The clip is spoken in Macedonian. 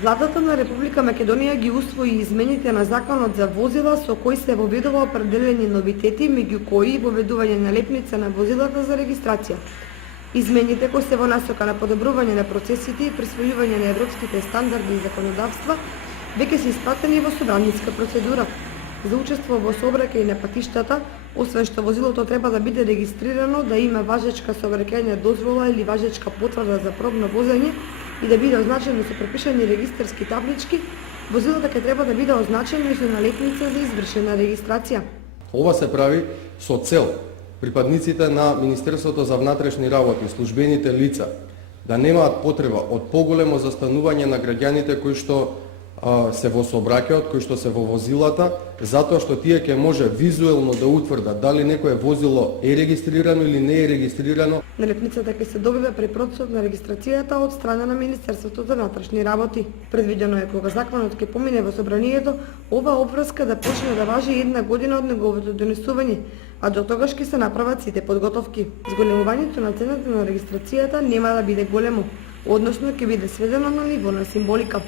Владата на Република Македонија ги усвои измените на Законот за возила со кои се воведува определени новитети, меѓу кои воведување на лепница на возилата за регистрација. Измените кои се во насока на подобрување на процесите и присвојување на европските стандарди и законодавства веќе се испратени во собраниска процедура. За учество во сообраќај на патиштата, освен што возилото треба да биде регистрирано, да има важечка сообраќајна дозвола или важечка потврда за пробно возење и да биде означено со препишани регистарски таблички, возилото ќе треба да биде означено и со налепница за извршена регистрација. Ова се прави со цел припадниците на Министерството за внатрешни работи, службените лица, да немаат потреба од поголемо застанување на граѓаните кои што се во сообраќајот, кои што се во возилата, затоа што тие ќе може визуелно да утврдат дали некое возило е регистрирано или не е регистрирано. Налепницата ќе се добива при процесот на регистрацијата од страна на Министерството за внатрешни работи. Предвидено е кога законот ќе помине во собранието, ова обврска да почне да важи 1 година од неговото донесување, а до тогаш ќе се направат сите подготовки. Зголемувањето на цената на регистрацијата нема да биде големо, односно ќе биде сведено на ниво на символика.